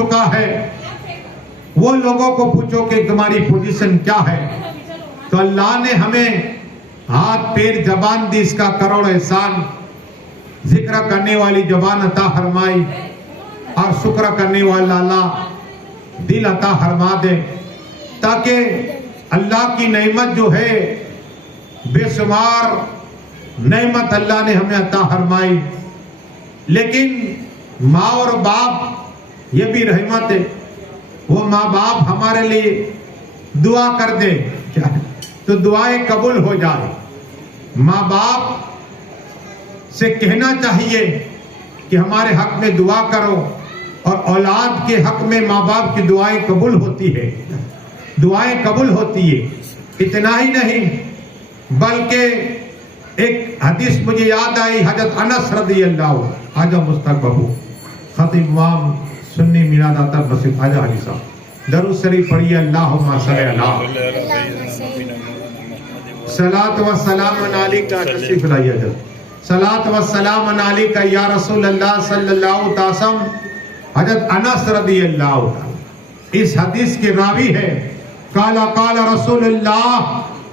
चुका है, वो लोगों को पूछो कि तुम्हारी पोजीशन क्या है। तो अल्लाह ने हमें हाथ पैर जबान दी, इसका करोड़ एहसान। जिक्र करने वाली जबान अता फरमाई और शुक्र करने वाला अल्लाह दिल अता फरमा दे, ताकि अल्लाह की नेमत जो है बेशुमार नेमत अल्लाह ने हमें अता फरमाई। लेकिन माँ और बाप ये भी रहमत है, वो माँ बाप हमारे लिए दुआ कर दे तो दुआएं कबूल हो जाए। माँ बाप से कहना चाहिए कि हमारे हक में दुआ करो, और औलाद के हक में माँ बाप की दुआएं कबूल होती है, दुआएं कबूल होती है। इतना ही नहीं बल्कि एक हदीस मुझे याद आई, हजरत अनस रज़ी अल्लाह आजा मुस्तक बबू खतीब इमाम सुन्नी मीरादाता मस्जिद आजा हाजी साहब, दरूद शरीफ पढ़िए, अल्लाहुम्मा सल्ली अला सलात व सलाम अलैका, तशरीफ लाइए जब, सलात व सलाम अलैका या रसूल अल्लाह सल्लल्लाहु अलैहि वसल्लम। हजरत अनस रज़ी अल्लाह इस हदीस के रावी है। काला काला रसूलुल्लाह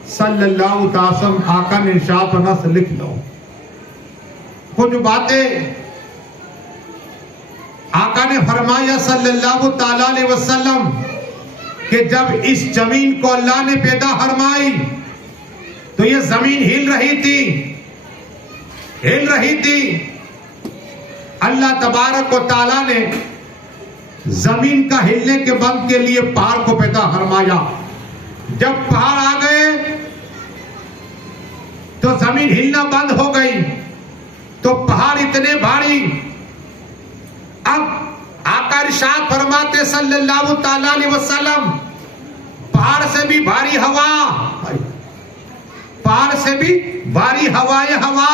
सल्लल्लाहु अलैहि वसल्लम, आका ने इरशाद, अनस लिख लो कुछ बातें। आका ने फरमाया सल्लल्लाहु अलैहि वसल्लम कि जब इस जमीन को अल्लाह ने पैदा फरमाई तो ये जमीन हिल रही थी। अल्लाह तबारक व तआला ने जमीन का हिलने के बंद के लिए पहाड़ को पैदा फरमाया। जब पहाड़ आ गए तो जमीन हिलना बंद हो गई, तो पहाड़ इतने भारी। अब आका इरशाद फरमाते सल्लल्लाहु अलैहि वसल्लम, पहाड़ से भी भारी हवा, पहाड़ से भी भारी हवा।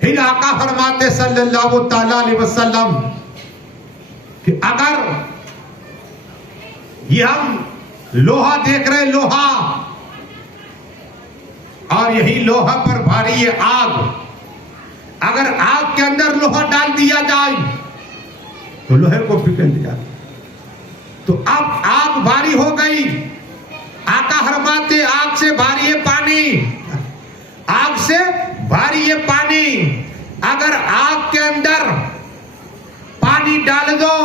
फिर आका फरमाते सल्लल्लाहु अलैहि वसल्लम कि अगर ये हम लोहा देख रहे, लोहा, और यही लोहा पर भारी है आग, अगर आग के अंदर लोहा डाल दिया जाए तो लोहे को पिघल दिया। तो अब आग भारी हो गई। आका फरमाते आग से भारी है पानी, आग से भारी है पानी। अगर आग के अंदर पानी डाल दो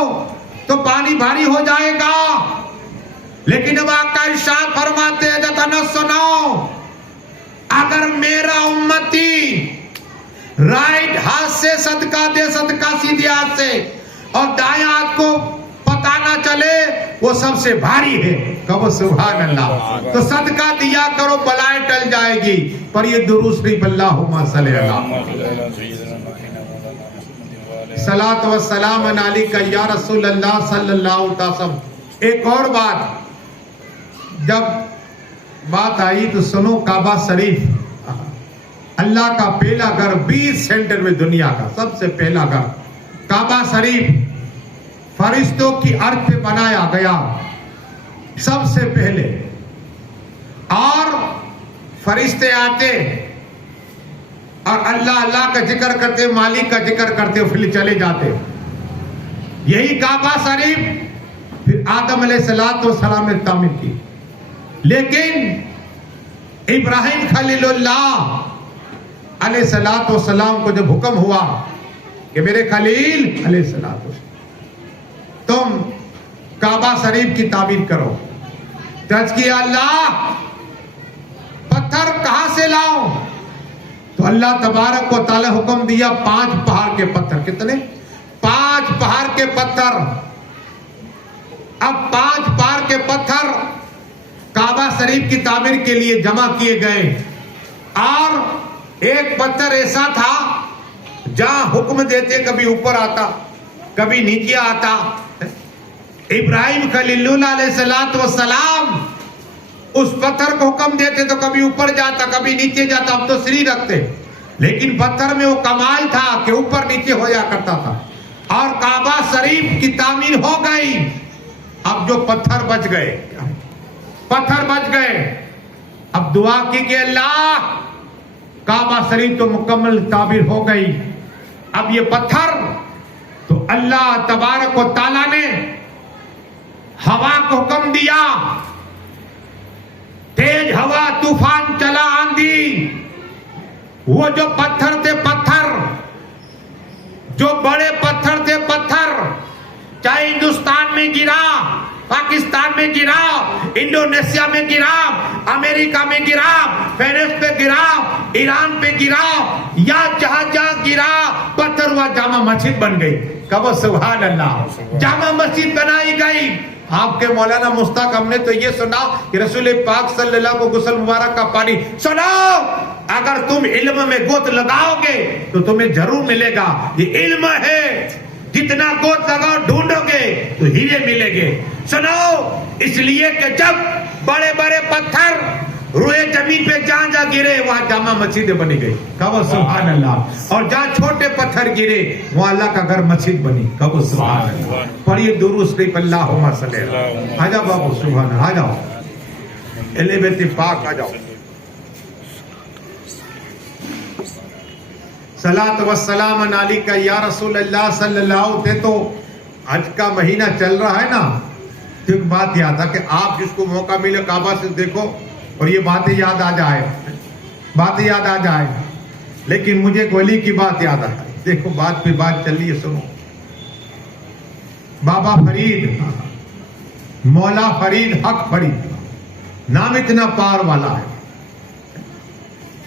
तो पानी भारी हो जाएगा। लेकिन अब आका इरशाद फरमाते हैं, जतना सुनो, अगर मेरा उम्मती राइट हाथ से सदका दे, सदका सीधे हाथ से, और दाएं हाथ को पता ना चले, वो सबसे भारी है। कहो सुभान अल्लाह। तो सदका दिया करो, बलाएं टल जाएगी। पर ये दुरूद शरीफ अल्लाहुम्मा सल्ली अला सलात व सलाम अलैका या रसूल अल्लाह सल्लल्लाहु अलैहि वसल्लम। एक और बात, जब बात आई तो सुनो, काबा शरीफ अल्लाह का पहला घर, 20 सेंटर में दुनिया का सबसे पहला घर काबा शरीफ फरिश्तों की अर्थ पे बनाया गया सबसे पहले। और फरिश्ते आते और अल्लाह अल्लाह का जिक्र करते, मालिक का जिक्र करते, फिर चले जाते। यही काबा शरीफ फिर आदम अलैहिस्सलाम ने तामीर की। लेकिन इब्राहिम खलीलुल्लाह अलैहिस्सलाम को जब हुक्म हुआ कि मेरे खलील अलैहिस्सलाम, तुम काबा शरीफ की तामीर करो, तर्ज किया, अल्लाह पत्थर कहां से लाऊं? तो अल्लाह तबारक व तआला हुक्म दिया, 5 पहाड़ के पत्थर। कितने? 5 पहाड़ के पत्थर। अब 5 पहाड़ के पत्थर काबा शरीफ की तामीर के लिए जमा किए गए। और एक पत्थर ऐसा था जहां हुक्म देते कभी ऊपर आता, कभी नीचे आता। इब्राहिम खलीलुल्लाह अलैहिस्सलाम उस पत्थर को हुक्म देते तो कभी ऊपर जाता, कभी नीचे जाता। अब तो श्री रखते, लेकिन पत्थर में वो कमाल था कि ऊपर नीचे होया करता था। और काबा शरीफ की तामीर हो गई। अब जो पत्थर बच गए, पत्थर बच गए। अब दुआ की कि अल्लाह, काबा शरीफ तो मुकम्मल तामीर हो गई, अब ये पत्थर तो अल्लाह तबारक व तआला ने हवा को हुक्म दिया, तेज हवा, तूफान चला, आंधी, वो जो पत्थर थे पत्थर, जो बड़े पत्थर थे पत्थर, चाहे हिंदुस्तान में गिरा, पाकिस्तान में गिरा, इंडोनेशिया में गिरा, अमेरिका में गिरा, पेरिस पे गिरा, ईरान पे गिरा, या जहां जहां गिरा पत्थर हुआ जामा मस्जिद बन गई। कहो सुभान अल्लाह। जामा मस्जिद बनाई गई। आपके मौलाना मुश्ताक हमने तो ये सुना कि रसूल पाक सल्लल्लाहु को गुस्ल मुबारक का पानी, सुनो, अगर तुम इल्म में गोत लगाओगे तो तुम्हें जरूर मिलेगा। ये इल्म है, जितना गोत लगाओ ढूंढोगे तो हीरे मिलेंगे। सुनो, इसलिए कि जब बड़े बड़े पत्थर रोए जमीन पे जहां जहां गिरे वहां जामा मस्जिद बनी गई। कहो सुभान अल्लाह। और जहां छोटे पत्थर गिरे वहां अल्लाह का घर मस्जिद बनी। कहो सुभान अल्लाह। पढ़िए दुरूद शरीफ, अल्लाहुम्मा सल्ली अलैहि। आ जाओ बाबू, सुभान, आ जाओ, एलेवेती पाक आ जाओ। सलात व सलाम अलैका या रसूल अल्लाह सल्लल्लाहु अलैहि। तो हज का महीना चल रहा है ना, तो एक बात याद है कि आप जिसको मौका मिले काबा से देखो और ये बातें याद आ जाए, बातें याद आ जाए। लेकिन मुझे गोली की बात याद है। देखो बात पे बात चल रही है, सुनो। बाबा फरीद, मौला फरीद, हक फरीद, नाम इतना पार वाला है।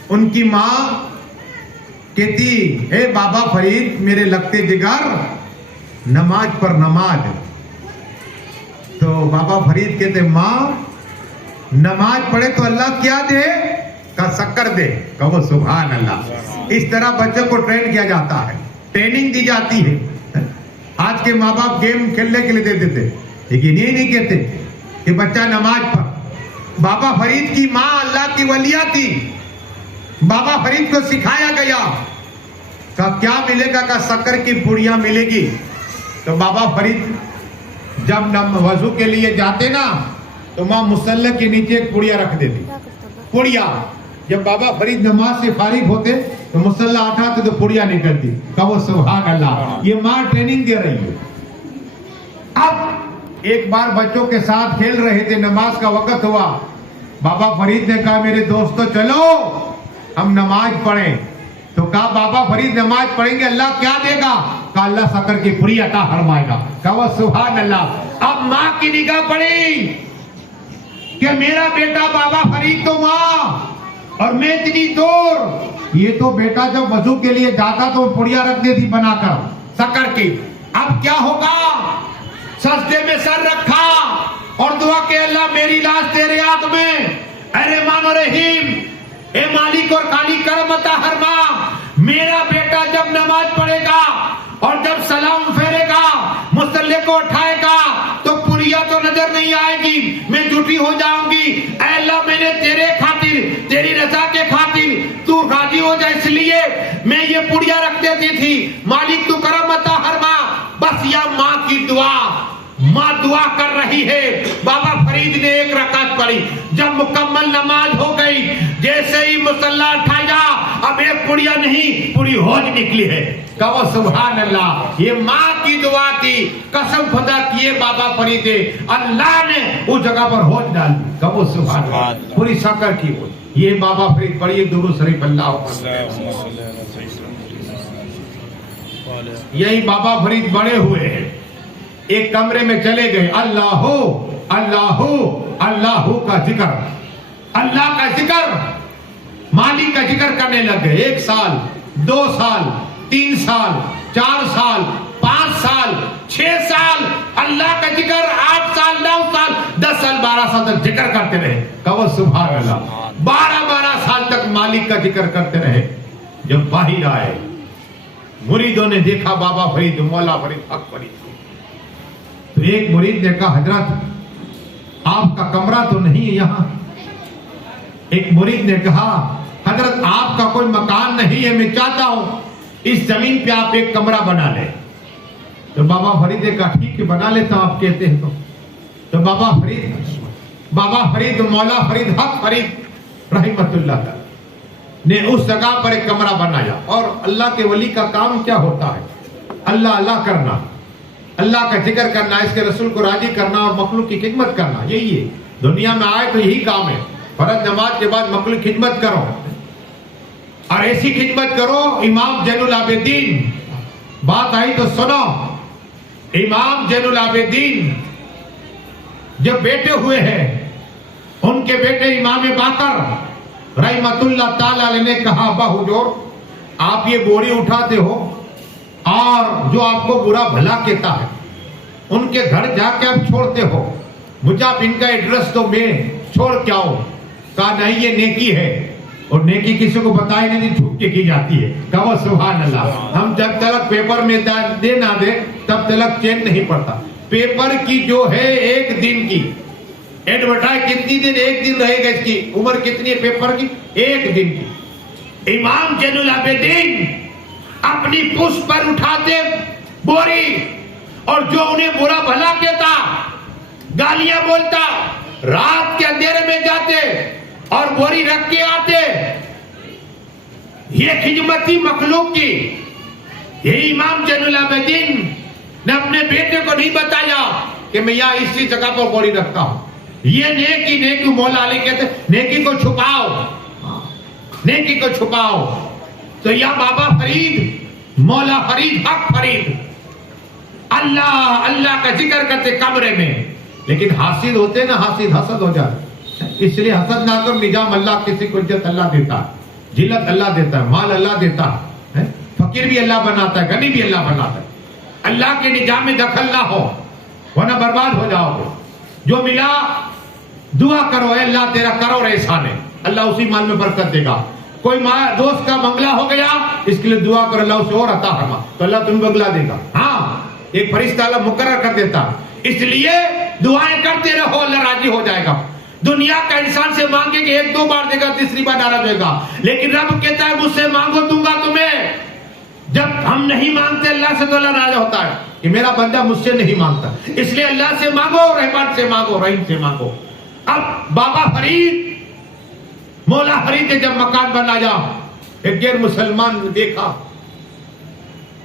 उनकी मां कहती, हे बाबा फरीद मेरे लगते जिगर, नमाज पर नमाज। तो बाबा फरीद कहते, मां नमाज पढ़े तो अल्लाह क्या दे? का शक्कर दे। कहो सुभान अल्लाह। इस तरह बच्चों को ट्रेन किया जाता है, ट्रेनिंग दी जाती है। आज के माँ बाप गेम खेलने के लिए देते थे, लेकिन ये नहीं कहते कि बच्चा नमाज पढ़। बाबा फरीद की माँ अल्लाह की वलिया थी। बाबा फरीद को सिखाया गया का क्या मिलेगा? का शक्कर की पुड़िया मिलेगी। तो बाबा फरीद जब वजू के लिए जाते ना, तो माँ मुसल्ले के नीचे एक पुड़िया रख देती। पुड़िया, जब बाबा फरीद नमाज से फारिग होते तो मुसल्ला उठाते तो पुड़िया निकलती। कहो सुभान अल्लाह। ये माँ ट्रेनिंग दे रही है। अब एक बार बच्चों के साथ खेल रहे थे, नमाज का वक्त हुआ। बाबा फरीद ने कहा, मेरे दोस्तों चलो हम नमाज पढ़ें। तो कहा बाबा फरीद नमाज पढ़ेंगे, अल्लाह क्या देगा? कहा अल्लाह शक्कर की पुड़ी अता फरमाएगा। कहो सुभान अल्लाह। अब माँ की निगाह पड़ी कि मेरा बेटा बाबा फरीद तो माँ और मैं इतनी दूर। ये तो बेटा जब वजू के लिए जाता तो पुड़िया रख देती बनाकर शक्कर की। अब क्या होगा? सजदे में सर रखा और दुआ के, अल्लाह मेरी लाश तेरे हाथ में, अरे मानो रहीम, ए मालिक और खाली करम अता फरमा। मेरा बेटा जब नमाज पढ़ेगा और जब सलाम फेरेगा, मुसल्ले को उठाएगा तो पुड़िया तो नजर नहीं आएगी, मैं झूठी हो जाऊंगी। ऐ अल्लाह मैंने तेरे खातिर, तेरी रजा के खातिर, तू राजी हो जाए इसलिए मैं ये पुड़िया रख देती थी। मालिक तू करम अता फरमा। बस यह माँ की दुआ, माँ दुआ कर रही है। बाबा फरीद ने एक रकात पढ़ी। जब मुकम्मल नमाज हो गई, जैसे ही मुसल्ला उठाया, अब एक पुड़िया नहीं पूरी होज निकली है। कहो सुभान अल्लाह। ये माँ की दुआ थी। कसम खुदा किए बाबा फरीद, अल्लाह ने उस जगह पर होज डाल दी। कहो सुभान अल्लाह। पूरी शक्कर की होज। ये बाबा फरीद पढ़िए दुरूद शरीफ, अल्लाह। यही बाबा फरीद बड़े हुए हैं। एक कमरे में चले गए, अल्लाह अल्लाह अल्लाह का जिक्र, अल्लाह का जिक्र, मालिक का जिक्र करने लग गए। 1 साल, 2 साल, 3 साल, 4 साल, 5 साल, 6 साल अल्लाह का जिक्र, 8 साल, 9 साल, 10 साल, 12 साल तक जिक्र करते रहे। कहो सुभान अल्लाह। 12 साल तक मालिक का जिक्र करते रहे। जब बाहर आए, मुरीदों ने देखा बाबा फरीद, मौला फरीद, हक फरीद। तो एक मुरीद ने कहा, हजरत आपका कमरा तो नहीं है यहाँ। एक मुरीद ने कहा, हजरत आपका कोई मकान नहीं है, मैं चाहता हूं इस जमीन पे आप एक कमरा बना ले। तो बाबा फरीद ने कहा, ठीक है बना लेता हूं, आप कहते हैं तो बाबा फरीद मौला फरीद, हक फरीद रहमतुल्लाह ने उस जगह पर एक कमरा बनाया। और अल्लाह के वली का काम क्या होता है, अल्लाह अल्लाह करना, अल्लाह का जिक्र करना, इसके रसूल को राजी करना और मखलूक की खिदमत करना, यही है। दुनिया में आए तो यही काम है। फर्ज नमाज के बाद मखलूक की खिदमत करो और ऐसी खिदमत करो। इमाम जैनुल आबिदीन, बात आई तो सुनो, इमाम जैनुल आबिदीन जब बेटे हुए हैं, उनके बेटे इमाम बाकर रहमतुल्लाह ताला अलैह ने कहा, अब्बा हुजूर आप ये बोरी उठाते हो और जो आपको बुरा भला कहता है उनके घर जाके आप छोड़ते हो, मुझे आप इनका एड्रेस तो मैं छोड़ क्या हो। कहा नहीं ये नेकी है, और नेकी किसी को बताई नहीं, छुप के की जाती है। कहो सुभान अल्लाह। हम जब तक पेपर में दे ना दे तब तक चैन नहीं पड़ता। पेपर की जो है एक दिन की एडवर्टाइज, कितनी दिन, एक दिन रहेगा, इसकी उम्र कितनी है पेपर की, एक दिन की। इमाम जैनुल आबिदीन अपनी पुष्प पर उठाते बोरी, और जो उन्हें बुरा भला कहता, गालियां बोलता, रात के अंधेरे में जाते और बोरी रख के आते। ये खिदमती मखलूक की। ये इमाम जैनुल आबिदीन ने अपने बेटे को नहीं बताया कि मैं यहां इसी जगह पर बोरी रखता हूं। ये नेकी, नेकी मौला अली कहते नेकी को छुपाओ, नेकी को छुपाओ। तो या बाबा फरीद, मौला फरीद, हक फरीद अल्लाह अल्लाह का जिक्र करते कमरे में, लेकिन हासिद होते ना, हासिद हसद हो जाए। इसलिए हसद ना कर, निजाम अल्लाह, किसी को इज्जत अल्लाह देता है, जिल्लत अल्लाह देता है, माल अल्लाह देता है, फकीर भी अल्लाह बनाता है, गनी भी अल्लाह बनाता है। अल्लाह के निजाम में दखल ना हो वरना बर्बाद हो जाओगे। जो मिला दुआ करो, अल्लाह तेरा करो एहसान है, अल्लाह उसी माल में बरकत देगा। कोई दोस्त का बंगला हो गया, इसके लिए दुआ करो अल्लाह उसे और अता फरमा, तो अल्लाह तुम्हें बंगला देगा। हाँ, एक फरिश्ता अल्लाह मुकर्रर कर देता, इसलिए दुआएं करते रहो, अल्लाह राजी हो जाएगा। दुनिया का इंसान से मांगेंगे, एक दो बार देगा, तीसरी बार नाराज होगा, लेकिन रब कहता है मुझसे मांगो दूंगा तुम्हें। जब हम नहीं मांगते अल्लाह से तो अल्लाह नाराज होता है कि मेरा बंदा मुझसे नहीं मांगता, इसलिए अल्लाह से मांगो, रहमान से मांगो, रहीम से मांगो। अब बाबा फरीद, मौला फरीद ने जब मकान बनाया, एक गैर मुसलमान ने देखा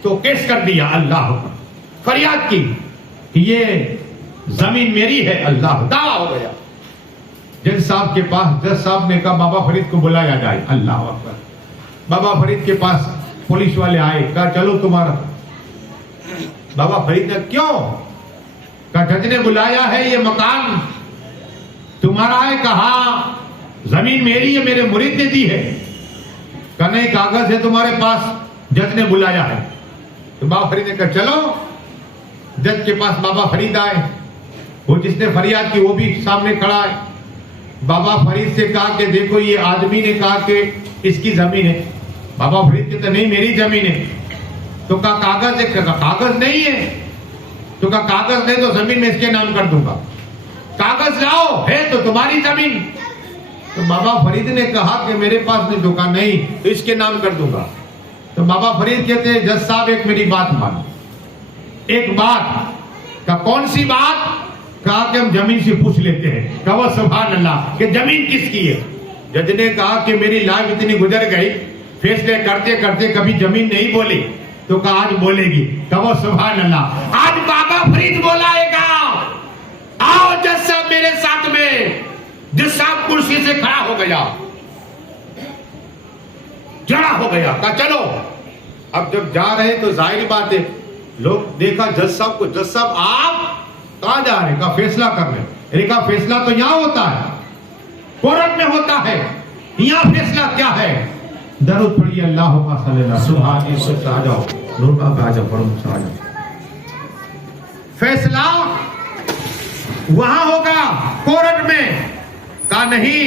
तो केस कर दिया, अल्लाह फरियाद की कि ये जमीन मेरी है, अल्लाह दावा हो गया। जज साहब के पास, जज साहब ने कहा बाबा फरीद को बुलाया जाए, अल्लाह अकबर। बाबा फरीद के पास पुलिस वाले आए, कहा चलो तुम्हारा। बाबा फरीद ने क्यों? कहा जज ने बुलाया है, ये मकान तुम्हारा है। कहा जमीन मेरी है, मेरे मुरीद ने दी है। कहा नहीं, कागज है तुम्हारे पास, जज ने बुलाया है। तो बाबा फरीद ने कहा चलो। जज के पास बाबा फरीद आए, वो जिसने फरियाद की वो भी सामने खड़ा है। बाबा फरीद से कहा कि देखो ये आदमी ने कहा कि इसकी जमीन है। बाबा फरीद कहते नहीं मेरी जमीन है। तो कहा कागज है? कहा कागज नहीं है। तो कहा कागज नहीं तो जमीन में इसके नाम कर दूंगा। कागज लाओ, है तो तुम्हारी जमीन। तो बाबा फरीद ने कहा कि मेरे पास नहीं। तो कहा नहीं तो इसके नाम कर दूंगा। तो बाबा फरीद कहते हैं जज साहब एक मेरी बात मानो, एक बात। का कौन सी बात? कहा कि हम जमीन से पूछ लेते हैं। कहा सुभान अल्लाह कि जमीन किसकी है? जज ने कहा कि मेरी लाइफ इतनी गुजर गई, फैसले करते करते कभी जमीन नहीं बोली, तो कहा आज बोलेगी। कहा सुभान अल्लाह, आज बाबा फरीद बोलाएगा। आओ जज साहब मेरे साथ में। जज साहब कुर्सी से खड़ा हो गया, जड़ा हो गया। कहा चलो। अब जब जा रहे तो जाहिर बात है लोग देखा जज साहब को। जज साहब आप कहां जा रहे? का फैसला करने। का फैसला तो यहां होता है, कोर्ट में होता है, यहां फैसला क्या है? दरूद पढ़िए अल्लाहुम्मा सल्ली अला सुभान से आ जाओ, नूर का आ जाओ, पढ़ो आ जाओ। फैसला वहां होगा कोर्ट में। कहा नहीं,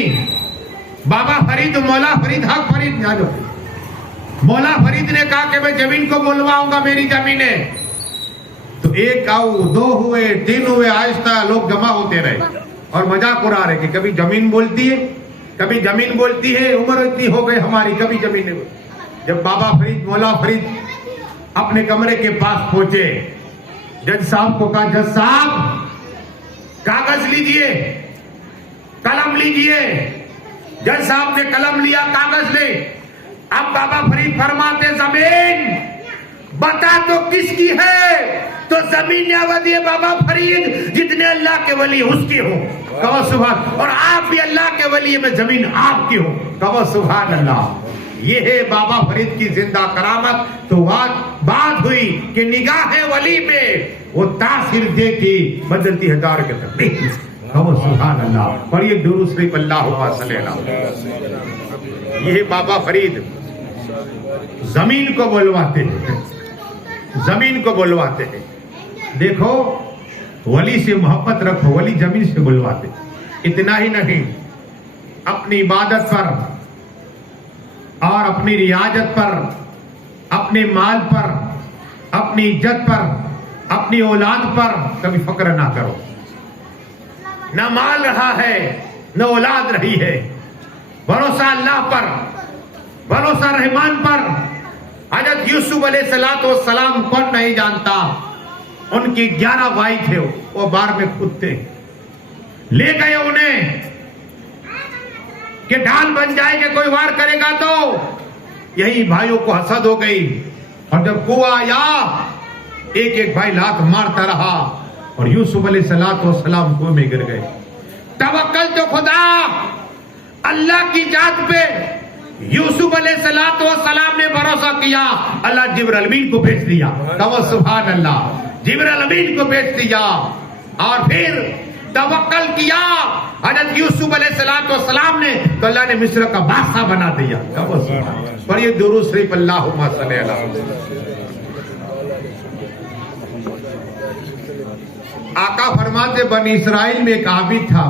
बाबा फरीद, मौला फरीद, हक फरीद आ जाओ। मौला फरीद ने कहा कि मैं जमीन को बोलवाऊंगा, मेरी जमीन है। तो एक आओ, दो हुए, तीन हुए, आहिस्ता लोग जमा होते रहे और मजाक उड़ा रहे कि कभी जमीन बोलती है, कभी जमीन बोलती है, उम्र इतनी हो गई हमारी, कभी जमीन नहीं बोलती। जब बाबा फरीद, मौला फरीद अपने कमरे के पास पहुंचे, जज साहब को कहा जज साहब कागज लीजिए, कलम लीजिए। जज साहब ने कलम लिया, कागज ले। अब बाबा फरीद फरमाते जमीन बता तो किसकी है? तो जमीन अवधि बाबा फरीद जितने अल्लाह के वली उसकी हो, कहो सुभान। और आप भी अल्लाह के वली में जमीन आपकी हो, कहो सुभान अल्लाह। ये है बाबा फरीद की जिंदा करामत। तो बात हुई कि निगाह वली में वो तासीर देखी बदलती है दौर के तकदीर, कहो सुभान अल्लाह। पढ़िए दुरूद शरीफ अल्लाहुम्मा सल्ली अलैहि। ये बाबा फरीद जमीन को बुलवाते हैं, जमीन को बुलवाते हैं। देखो, वली से मोहब्बत रखो, वली जमीन से बुलवाते। इतना ही नहीं, अपनी इबादत पर और अपनी रियाजत पर, अपने माल पर, अपनी इज्जत पर, अपनी औलाद पर कभी फक्र ना करो। न माल रहा है, न औलाद रही है। भरोसा अल्लाह पर, भरोसा रहमान पर। हजरत यूसुफ अलैहिस्सलाम कौन नहीं जानता, उनकी 11 भाई थे, वो बार में खुद थे। ले गए उन्हें कि ढाल बन जाएगा, कोई वार करेगा तो। यही भाइयों को हसद हो गई, और जब कुआं आया एक एक भाई लात मारता रहा, और यूसुफ अलैहिस्सलाम कुएं में गिर गए। तवक्कल तो खुदा अल्लाह की जात पे यूसुफ अलैहिस्सलाम ने भरोसा किया, अल्लाह जिब्राइल अमीन को भेज दिया, कहो सुभान अल्लाह। जिब्राइल अमीन को भेज दिया, और फिर तवक्कल किया हजरत यूसुफ अलैहिस्सलाम ने, तो अल्लाह ने मिस्र का बादशाह बना दिया, कहो सुभान। पढ़िए दुरूद शरीफ अल्लाहुम्मा सल्ली अलैहि। आका फरमाते बनी इस्राइल में एक आबिद था।